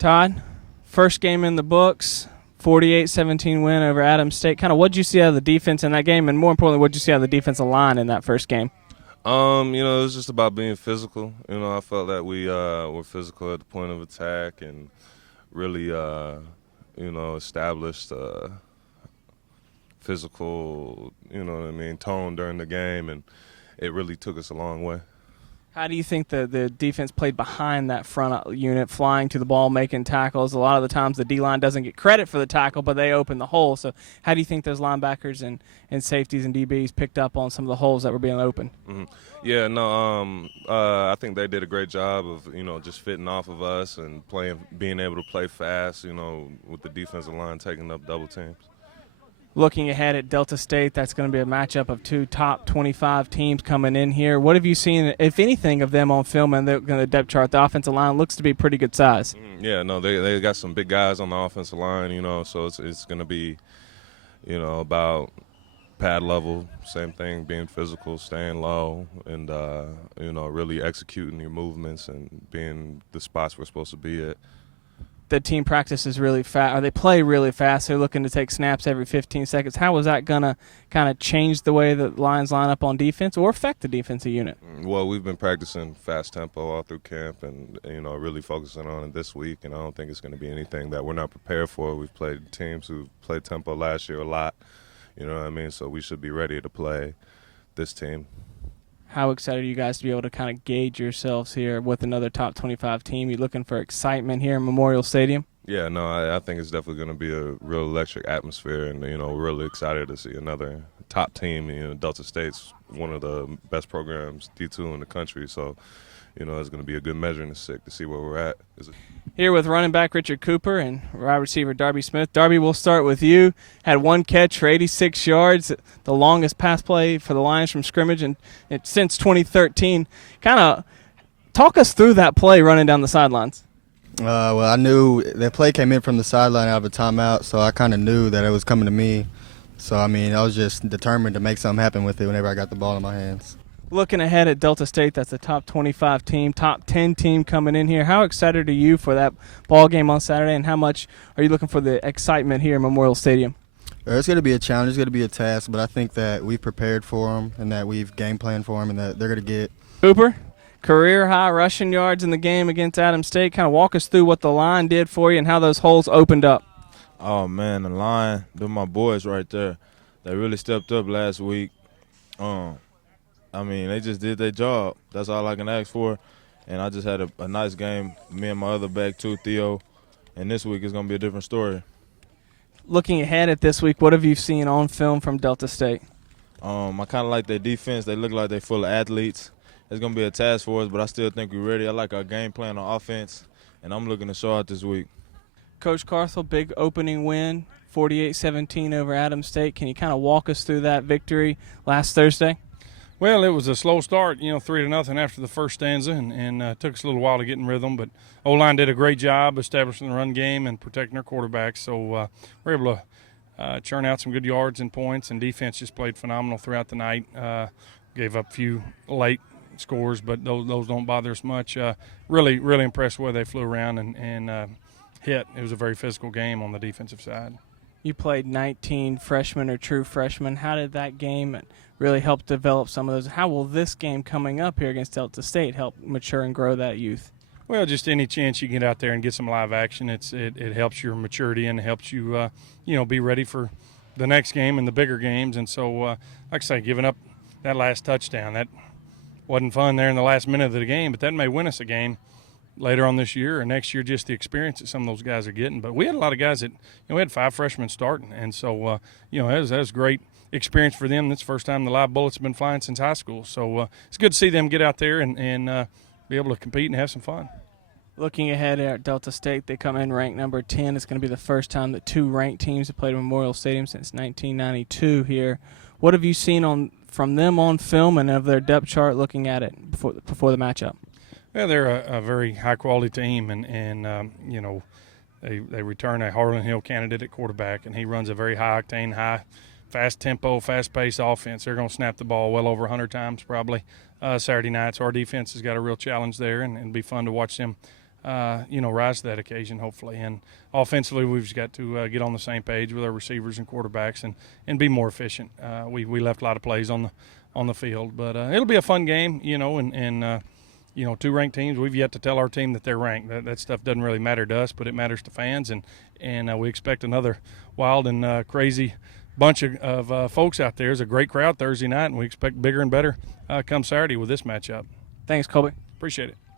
Todd, first game in the books, 48-17 win over Adams State. Kind of what did you see out of the defense in that game, and more importantly, what did you see out of the defensive line in that first game? It was just about being physical. I felt that we were physical at the point of attack and really, established physical, tone during the game, and it really took us a long way. How do you think the defense played behind that front unit, flying to the ball, making tackles? A lot of the times the D-line doesn't get credit for the tackle, but they open the hole. So how do you think those linebackers and safeties and DBs picked up on some of the holes that were being opened? Mm-hmm. I think they did a great job of, just fitting off of us and being able to play fast, with the defensive line taking up double teams. Looking ahead at Delta State, that's going to be a matchup of two top 25 teams coming in here. What have you seen, if anything, of them on film and the depth chart? The offensive line looks to be pretty good size. They got some big guys on the offensive line, so it's going to be, about pad level, same thing, being physical, staying low, and, really executing your movements and being the spots we're supposed to be at. The team practices really fast, or they play really fast. They're looking to take snaps every 15 seconds. How is that going to kind of change the way the Lions line up on defense or affect the defensive unit? Well, we've been practicing fast tempo all through camp and, really focusing on it this week, and I don't think it's going to be anything that we're not prepared for. We've played teams who played tempo last year a lot, so we should be ready to play this team. How excited are you guys to be able to kind of gauge yourselves here with another top 25 team? You looking for excitement here in Memorial Stadium? Yeah, no, I think it's definitely going to be a real electric atmosphere, and, we're really excited to see another top team. Delta State's one of the best programs, D2 in the country, so, it's going to be a good measuring stick to see where we're at. Here with running back Richard Cooper and wide receiver Darby Smith. Darby, we'll start with you. Had one catch for 86 yards, the longest pass play for the Lions from scrimmage since 2013. Kind of talk us through that play running down the sidelines. Well, I knew that play came in from the sideline out of a timeout, so I kind of knew that it was coming to me. So, I was just determined to make something happen with it whenever I got the ball in my hands. Looking ahead at Delta State, that's the top 25 team, top 10 team coming in here. How excited are you for that ball game on Saturday, and how much are you looking for the excitement here in Memorial Stadium? It's going to be a challenge. It's going to be a task, but I think that we've prepared for them and that we've game planned for them and that they're going to get. Cooper, career-high rushing yards in the game against Adams State. Kind of walk us through what the line did for you and how those holes opened up. Oh, man, the line, they're my boys right there. They really stepped up last week. They just did their job. That's all I can ask for. And I just had a nice game, me and my other back too, Theo. And this week is going to be a different story. Looking ahead at this week, what have you seen on film from Delta State? I kind of like their defense. They look like they're full of athletes. It's going to be a task for us, but I still think we're ready. I like our game plan on offense, and I'm looking to show out this week. Coach Carthel, big opening win, 48-17 over Adams State. Can you kind of walk us through that victory last Thursday? Well, it was a slow start, 3-0 after the first stanza, and took us a little while to get in rhythm. But O-line did a great job establishing the run game and protecting their quarterback. So we're able to churn out some good yards and points, and defense just played phenomenal throughout the night. Gave up a few late scores, but those don't bother us much. Really, really impressed with the way they flew around and hit. It was a very physical game on the defensive side. You played 19 freshmen or true freshmen. How did that game really help develop some of those? How will this game coming up here against Delta State help mature and grow that youth? Well, just any chance you get out there and get some live action, it helps your maturity and it helps you, be ready for the next game and the bigger games. And so, like I say, giving up that last touchdown, that wasn't fun there in the last minute of the game, but that may win us a game later on this year or next year, just the experience that some of those guys are getting. But we had a lot of guys that, we had 5 freshmen starting. And so, that was great experience for them. That's the first time the live bullets have been flying since high school. So it's good to see them get out there and be able to compete and have some fun. Looking ahead at Delta State, they come in ranked number 10. It's going to be the first time that 2 ranked teams have played at Memorial Stadium since 1992 here. What have you seen from them on film and of their depth chart looking at it before the matchup? Yeah, they're a very high-quality team, and they return a Harlan Hill candidate at quarterback, and he runs a very high-octane, fast-tempo, fast-paced offense. They're going to snap the ball well over 100 times probably Saturday night, so our defense has got a real challenge there, and it'll be fun to watch them rise to that occasion, hopefully. And offensively, we've just got to get on the same page with our receivers and quarterbacks and be more efficient. We left a lot of plays on the field, but it'll be a fun game, and two ranked teams. We've yet to tell our team that they're ranked. That stuff doesn't really matter to us, but it matters to fans, and we expect another wild and crazy bunch of folks out there. It's a great crowd Thursday night, and we expect bigger and better come Saturday with this matchup. Thanks, Colby. Appreciate it.